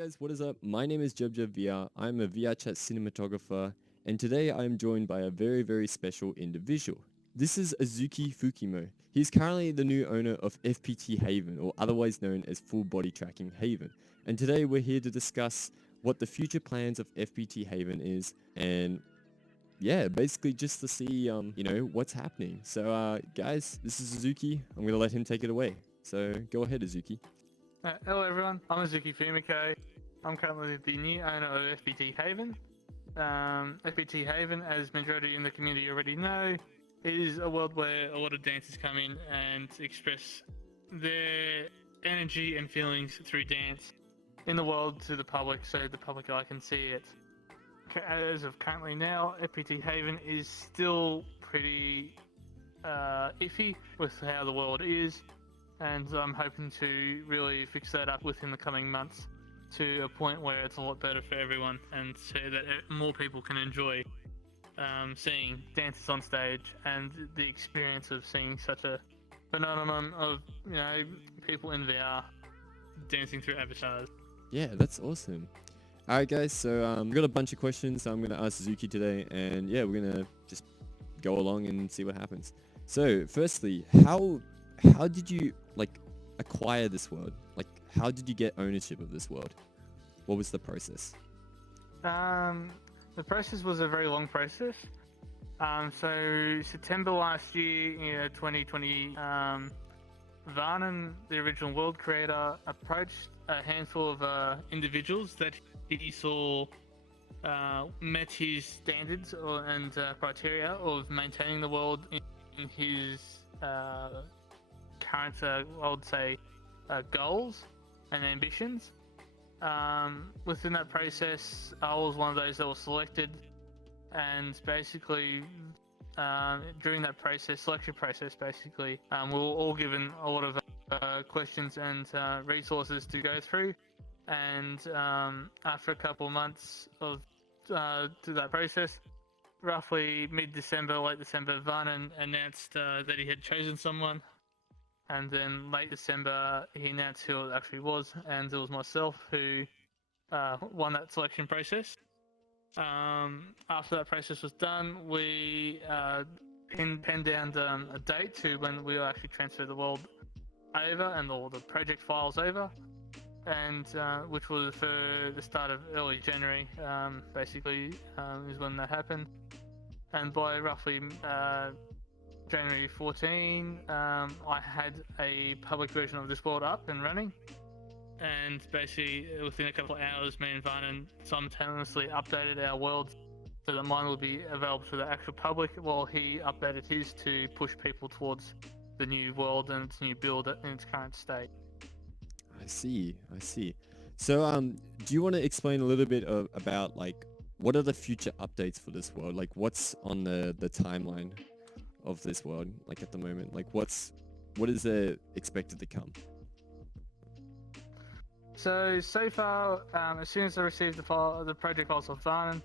guys, what is up? My name is JubJubVR. I'm a VR chat cinematographer, and today I am joined by a very special individual. This is Azuki Fumiko. He's currently the new owner of FBT Heaven, or otherwise known as Full Body Tracking Haven. And today we're here to discuss what the future plans of FBT Haven is, and yeah, basically just to see, what's happening. So, guys, this is Azuki. I'm going to let him take it away. So, go ahead, Azuki. Hello everyone, I'm Azuki Fumiko. I'm currently the new owner of FBT Heaven. FBT Heaven, as majority in the community already know, is a world where a lot of dancers come in and express their energy and feelings through dance in the world to the public, so the public eye can see it. As of currently now, FBT Haven is still pretty iffy with how the world is, and I'm hoping to really fix that up within the coming months to a point where it's a lot better for everyone, and so that more people can enjoy seeing dancers on stage and the experience of seeing such a phenomenon of, you know, people in VR dancing through avatars. Yeah, that's awesome. Alright guys, so we've got a bunch of questions I'm going to ask Suzuki today, and yeah, we're going to just go along and see what happens. So, firstly, how did you, acquire this world? Like, how did you get ownership of this world? What was the process? The process was a very long process. So September last year, 2020, Varnon, the original world creator, approached a handful of individuals that he saw met his standards and criteria of maintaining the world in his current, I would say, goals and ambitions. Within that process, I was one of those that was selected, and basically during that process, selection process, we were all given a lot of questions and resources to go through, and after a couple of months of to that process, roughly mid-December, late December, Varnon announced that he had chosen someone, and then late December he announced who it actually was, and it was myself who won that selection process. After that process was done, we penned down a date to when we will actually transfer the world over and all the project files over, and which was for the start of early January, is when that happened. And by roughly January 14, I had a public version of this world up and running, and basically within a couple of hours, me and Varnon simultaneously updated our world so that mine would be available to the actual public, while he updated his to push people towards the new world and its new build in its current state. I see. So, do you want to explain a little bit about, what are the future updates for this world? Like, what's on the timeline of this world, at the moment? Like, what is expected to come? So far, as soon as I received the project files of Varnon,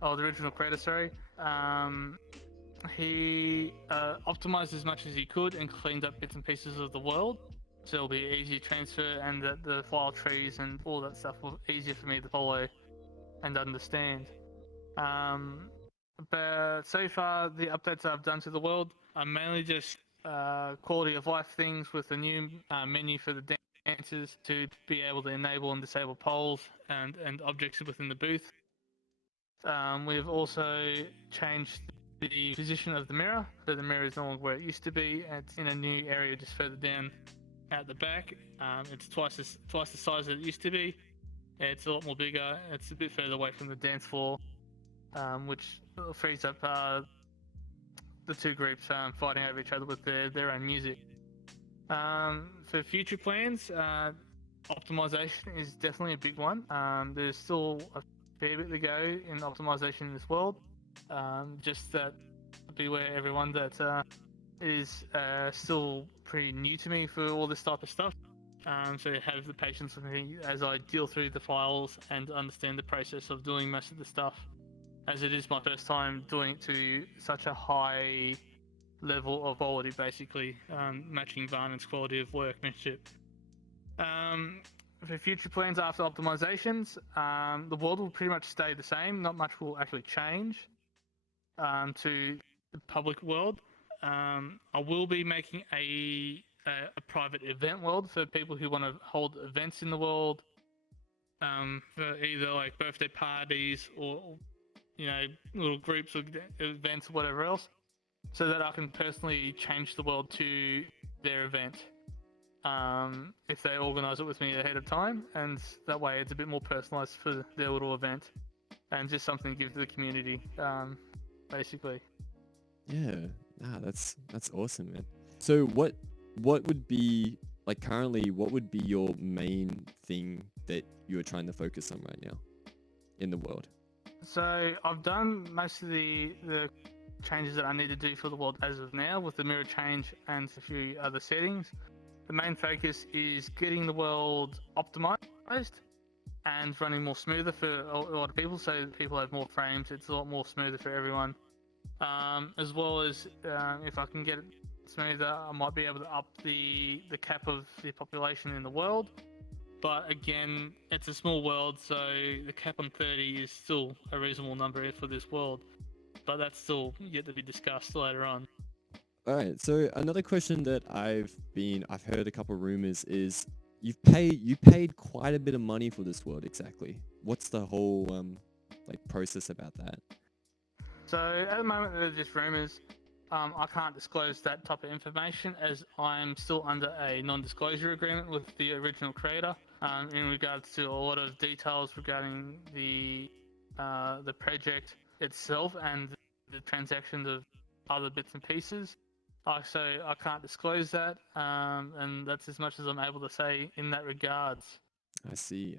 or the original creator, sorry, he optimized as much as he could and cleaned up bits and pieces of the world, so it'll be easy to transfer, and the file trees and all that stuff will be easier for me to follow and understand. But so far, the updates I've done to the world are mainly just quality of life things, with a new menu for the dancers to be able to enable and disable polls and objects within the booth. We've also changed the position of the mirror, so the mirror is no longer where it used to be. It's in a new area just further down at the back. It's twice the size that it used to be. It's a lot more bigger. It's a bit further away from the dance floor, which frees up the two groups fighting over each other with their own music. For future plans, optimization is definitely a big one. There's still a fair bit to go in optimization in this world. Just that, beware everyone that is still pretty new to me for all this type of stuff. So have the patience with me as I deal through the files and understand the process of doing most of the stuff, as it is my first time doing it to such a high level of quality, basically matching Varnon's quality of workmanship. for future plans after optimizations, the world will pretty much stay the same. Not much will actually change to the public world. I will be making a private event world for people who want to hold events in the world, for either like birthday parties or little groups or events or whatever else, so that I can personally change the world to their event. If they organise it with me ahead of time, and that way it's a bit more personalised for their little event, and just something to give to the community, basically. Yeah, that's awesome, man. So what would be like currently? What would be your main thing that you're trying to focus on right now in the world? So I've done most of the changes that I need to do for the world as of now, with the mirror change and a few other settings. The main focus is getting the world optimized and running more smoother for a lot of people, so that people have more frames. It's a lot more smoother for everyone. As well as if I can get it smoother, I might be able to up the cap of the population in the world. But again, it's a small world, so the cap on 30 is still a reasonable number for this world. But that's still yet to be discussed later on. All right. So another question that I've heard a couple rumors is you paid quite a bit of money for this world. Exactly. What's the whole like process about that? So at the moment, they're just rumors. I can't disclose that type of information, as I'm still under a non-disclosure agreement with the original creator in regards to a lot of details regarding the project itself and the transactions of other bits and pieces. So I can't disclose that, and that's as much as I'm able to say in that regards. I see.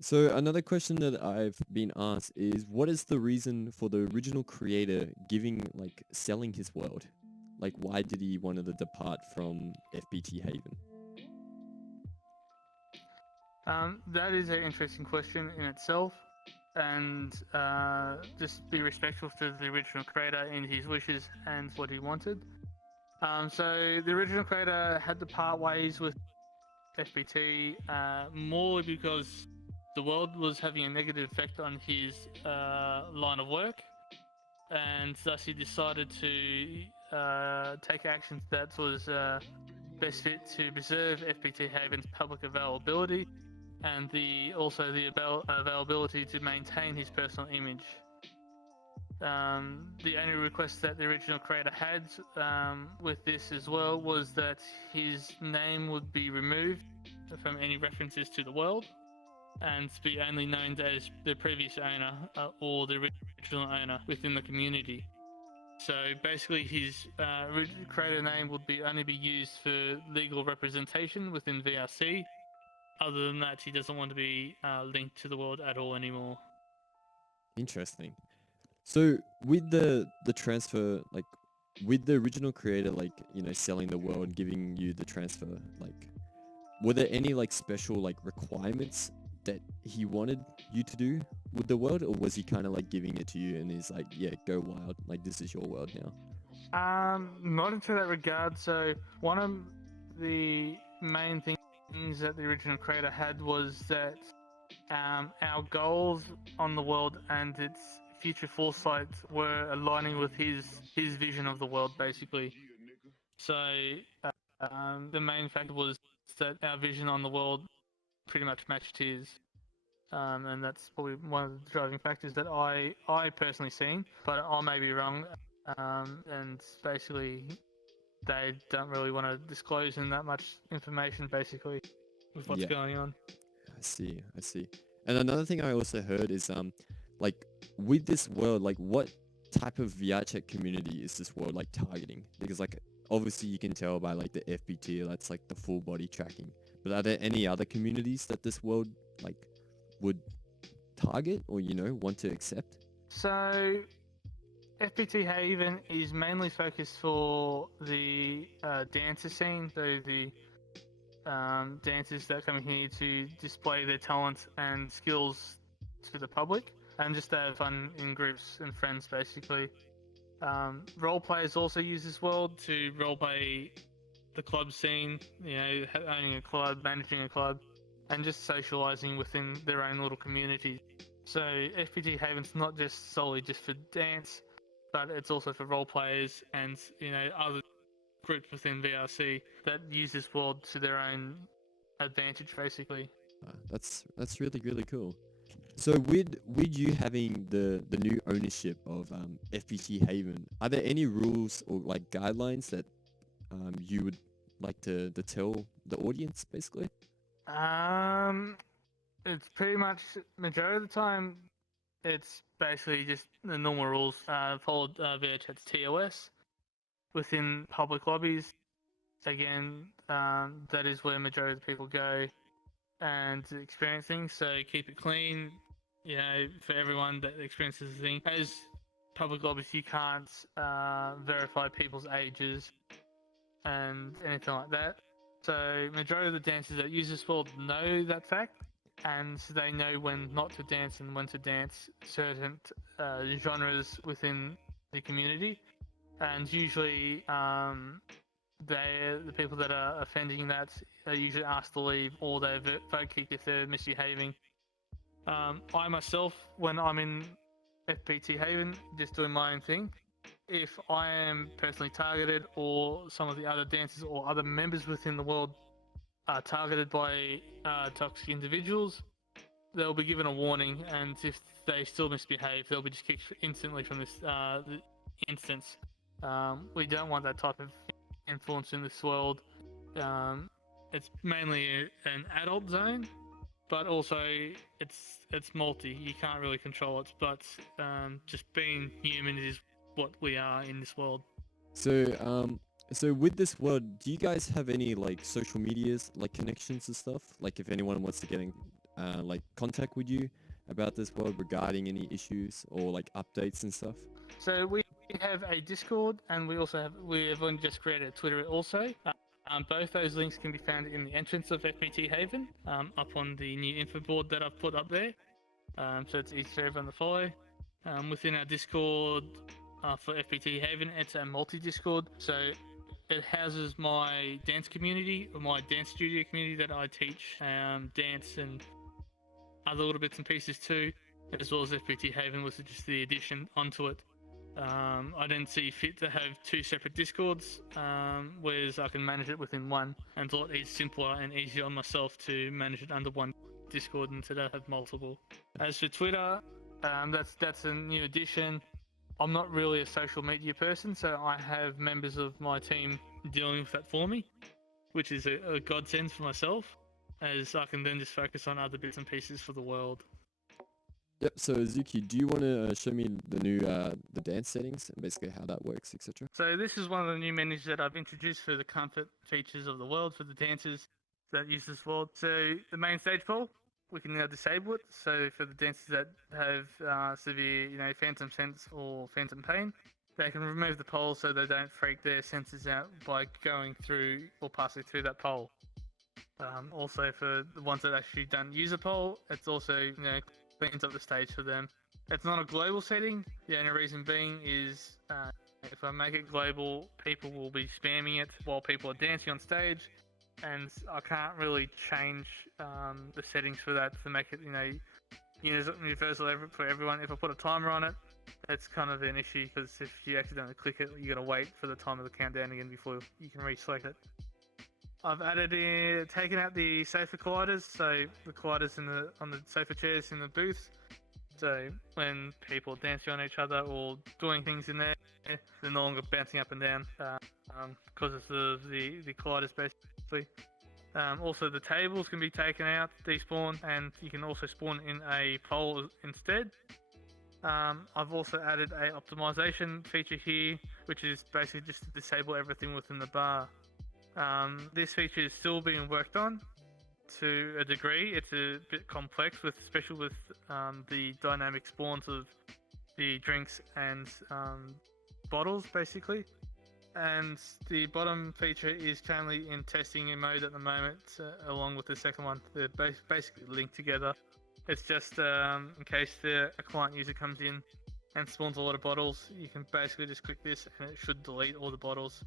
So another question that I've been asked is, what is the reason for the original creator selling his world? Like, why did he want to depart from FBT Haven? That is an interesting question in itself, and just be respectful to the original creator in his wishes and what he wanted. So the original creator had to part ways with FBT more because the world was having a negative effect on his line of work, and thus he decided to take actions that was best fit to preserve FBT Haven's public availability and also the availability to maintain his personal image. The only request that the original creator had with this as well was that his name would be removed from any references to the world and be only known as the previous owner or the original owner within the community. So basically his creator name would only be used for legal representation within VRC. Other than that, he doesn't want to be linked to the world at all anymore. Interesting. So with the transfer, like with the original creator, selling the world, giving you the transfer, were there any special requirements that he wanted you to do with the world, or was he kind of giving it to you and he's like, yeah, go wild, this is your world now? Not into that regard. So one of the main things that the original creator had was that our goals on the world and its future foresight were aligning with his vision of the world, basically. So the main factor was that our vision on the world pretty much matched his, and that's probably one of the driving factors that I personally seen, but I may be wrong. And basically, they don't really want to disclose in that much information, basically, with what's going on. I see. And another thing I also heard is with this world, what type of VR chat community is this world targeting? Because obviously you can tell by the FBT, that's the full body tracking. But are there any other communities that this world would target or want to accept? So FBT Haven is mainly focused for the dancer scene, so the dancers that come here to display their talents and skills to the public, and just to have fun in groups and friends, basically. Role players also use this world to roleplay the club scene, owning a club, managing a club, and just socializing within their own little community. So FBT Haven's not just solely just for dance, but it's also for role players and other groups within VRC that use this world to their own advantage, basically. That's really really cool. So with you having the new ownership of FBT Haven, are there any rules or like guidelines that you would like to tell the audience basically? It's pretty much majority of the time. It's basically just the normal rules followed via chat's TOS within public lobbies. Again, that is where majority of the people go and experience things. So keep it clean, for everyone that experiences the thing. As public lobbies, you can't verify people's ages and anything like that. So majority of the dancers that use this world know that fact, and they know when not to dance and when to dance certain genres within the community. And usually, the people that are offending that are usually asked to leave, or they're vote kicked if they're misbehaving. I myself, when I'm in FBT Haven, just doing my own thing, if I am personally targeted, or some of the other dancers or other members within the world are targeted by toxic individuals, they'll be given a warning, and if they still misbehave, they'll be just kicked instantly from this instance. We don't want that type of influence in this world. It's mainly an adult zone, but also it's multi. You can't really control it, but just being human is what we are in this world. So with this world, do you guys have any like social medias, like connections and stuff? Like if anyone wants to get in like contact with you about this world regarding any issues or like updates and stuff? So we have a Discord, and we've only just created a Twitter also. Both those links can be found in the entrance of FBT Haven, up on the new info board that I've put up there. So it's easy for everyone to follow. Within our Discord for FBT Haven, it's a multi-Discord, so it houses my dance community, or my dance studio community that I teach dance and other little bits and pieces too, as well as FBT Haven was just the addition onto it. I didn't see fit to have two separate Discords, whereas I can manage it within one, and it's a lot simpler and easier on myself to manage it under one Discord instead of have multiple. As for Twitter, that's a new addition. I'm not really a social media person, so I have members of my team dealing with that for me, which is a godsend for myself, as I can then just focus on other bits and pieces for the world. Yep. So Azuki, do you want to show me the new the dance settings and basically how that works, etc.? So this is one of the new menus that I've introduced for the comfort features of the world for the dancers that use this world. So the main stage pole, we can now disable it. So for the dancers that have severe, phantom sense or phantom pain, they can remove the pole so they don't freak their senses out by going through or passing through that pole. Also for the ones that actually don't use a pole, it's also cleans up the stage for them. It's not a global setting. The only reason being is if I make it global, people will be spamming it while people are dancing on stage, and I can't really change the settings for that to make it universal for everyone. If I put a timer on it, it's kind of an issue, because if you accidentally click it, you gotta wait for the time of the countdown again before you can reselect it. I've taken out the sofa colliders, so the colliders on the sofa chairs in the booths. So when people are dancing on each other or doing things in there, they're no longer bouncing up and down because of the colliders basically. Also the tables can be taken out, despawn, and you can also spawn in a pole instead. I've also added a optimization feature here, which is basically just to disable everything within the bar. This feature is still being worked on to a degree. It's a bit complex, especially with the dynamic spawns of the drinks and bottles, basically. And the bottom feature is currently in testing mode at the moment, along with the second one. They're basically linked together. It's just in case a client user comes in and spawns a lot of bottles, you can basically just click this and it should delete all the bottles.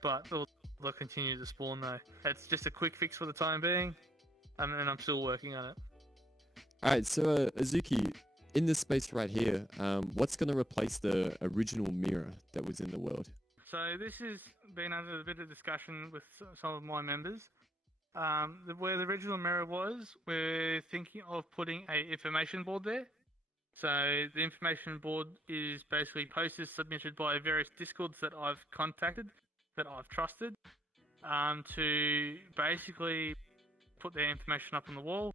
But they'll continue to spawn though. It's just a quick fix for the time being. and I'm still working on it. Alright, so Azuki, in this space right here, what's going to replace the original mirror that was in the world? So this has been under a bit of discussion with some of my members. Where the original mirror was, we're thinking of putting a information board there. So the information board is basically posters submitted by various discords that I've contacted, that I've trusted, to basically put their information up on the wall.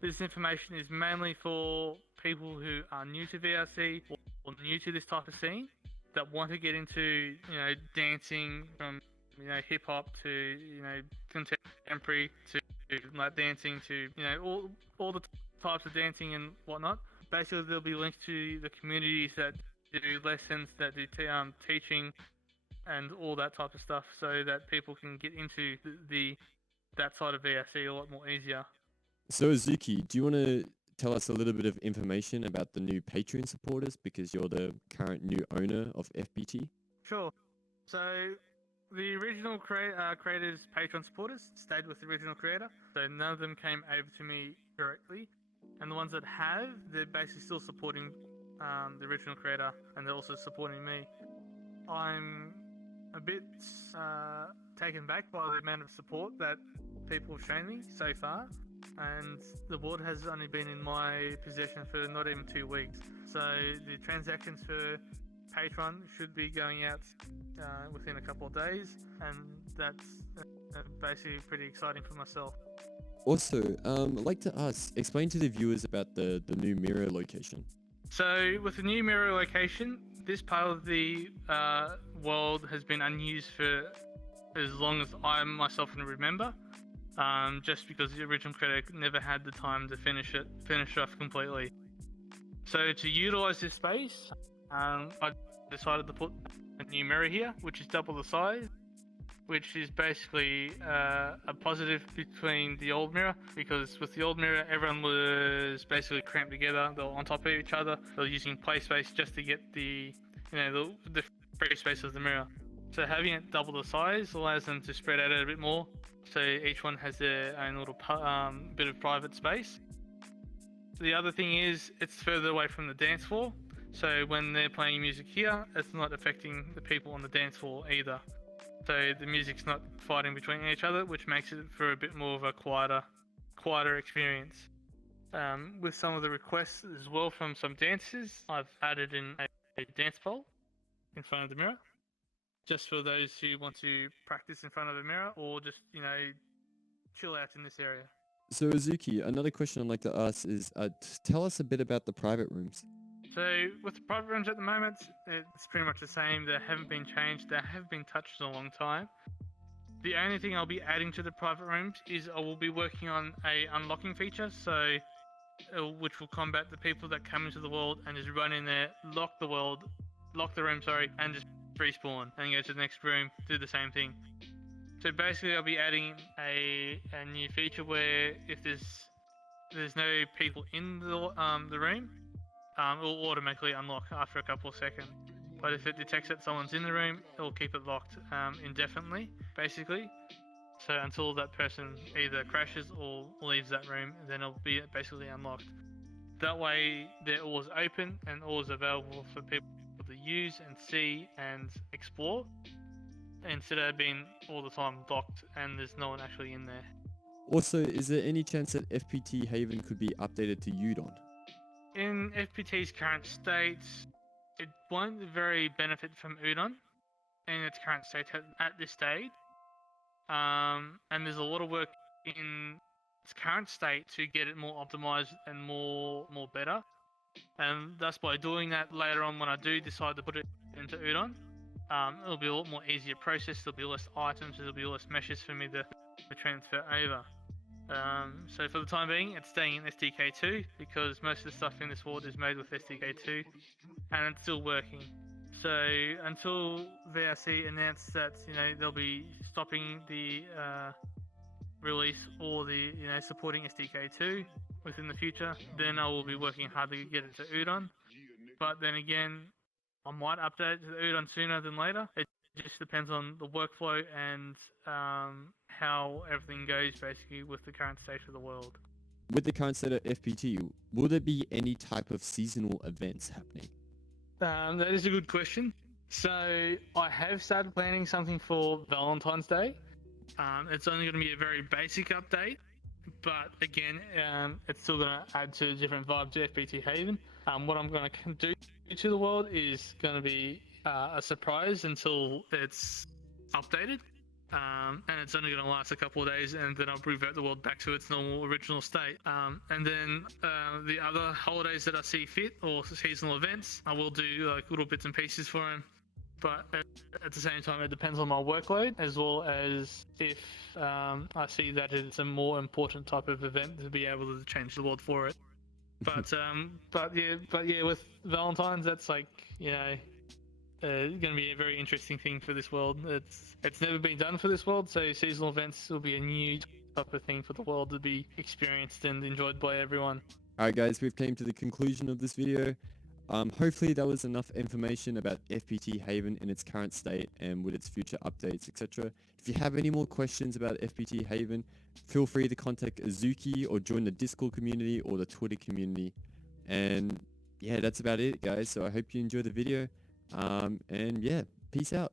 This information is mainly for people who are new to VRC or new to this type of scene that want to get into, dancing from, hip hop to, contemporary to like dancing to, all the types of dancing and whatnot. Basically, there'll be links to the communities that do lessons, that do teaching, and all that type of stuff, so that people can get into that side of VRC a lot more easier. So Azuki, do you want to tell us a little bit of information about the new Patreon supporters, because you're the current new owner of FBT? Sure. So the original creators' Patreon supporters stayed with the original creator, so none of them came over to me directly. And the ones that have, they're basically still supporting the original creator, and they're also supporting me. I'm a bit taken back by the amount of support that people have shown me so far, and the board has only been in my possession for not even 2 weeks. So the transactions for Patreon should be going out within a couple of days, and that's basically pretty exciting for myself. Also, I'd like to ask, explain to the viewers about the new mirror location. So with the new mirror location, this part of the world has been unused for as long as I myself can remember, just because the original creator never had the time to finish off completely. So to utilize this space, I decided to put a new mirror here, which is double the size, which is basically a positive between the old mirror, because with the old mirror, everyone was basically cramped together. They were on top of each other. They were using play space just to get the free space of the mirror. So having it double the size allows them to spread out a bit more. So each one has their own little bit of private space. The other thing is it's further away from the dance floor. So when they're playing music here, it's not affecting the people on the dance floor either. So the music's not fighting between each other, which makes it for a bit more of a quieter experience. With some of the requests as well from some dancers, I've added in a dance pole in front of the mirror, just for those who want to practice in front of a mirror or just, chill out in this area. So Azuki, another question I'd like to ask is, tell us a bit about the private rooms. So with the private rooms at the moment, it's pretty much the same. They haven't been changed. They have been touched in a long time. The only thing I'll be adding to the private rooms is I will be working on a unlocking feature, so which will combat the people that come into the world and just run in there, lock the room, and just respawn and go to the next room, do the same thing. So basically, I'll be adding a new feature where if there's no people in the room, it will automatically unlock after a couple of seconds. But if it detects that someone's in the room, it will keep it locked indefinitely, basically. So until that person either crashes or leaves that room, then it'll be basically unlocked. That way, they're always open and always available for people to use and see and explore, instead of being all the time locked and there's no one actually in there. Also, is there any chance that FBT Heaven could be updated to Udon? In FPT's current state, it won't very benefit from Udon in its current state at this stage. And there's a lot of work in its current state to get it more optimized and more better. And thus by doing that later on, when I do decide to put it into Udon, it'll be a lot more easier process. There'll be less items, there'll be less meshes for me to transfer over. So for the time being, it's staying in SDK2 because most of the stuff in this world is made with SDK2, and it's still working. So until VRC announce that they'll be stopping the release or the supporting SDK2 within the future, then I will be working hard to get it to Udon. But then again, I might update it to Udon sooner than later. It just depends on the workflow and how everything goes basically with the current state of the world. With the current state of FPT, will there be any type of seasonal events happening? That is a good question. So I have started planning something for Valentine's Day. It's only going to be a very basic update, but again, it's still going to add to a different vibe to FBT Haven. What I'm going to do to the world is going to be a surprise until it's updated. And it's only going to last a couple of days, and then I'll revert the world back to its normal original state. And then the other holidays that I see fit, or seasonal events, I will do like little bits and pieces for them. But at the same time, it depends on my workload, as well as if I see that it's a more important type of event to be able to change the world for it. But yeah, with Valentine's, that's like, you know, going to be a very interesting thing for this world. It's never been done for this world, so seasonal events will be a new type of thing for the world to be experienced and enjoyed by everyone. Alright guys, we've came to the conclusion of this video. Hopefully that was enough information about FBT Haven in its current state and with its future updates, etc. If you have any more questions about FBT Haven, feel free to contact Azuki or join the Discord community or the Twitter community. And yeah, that's about it guys, so I hope you enjoyed the video. And yeah, peace out.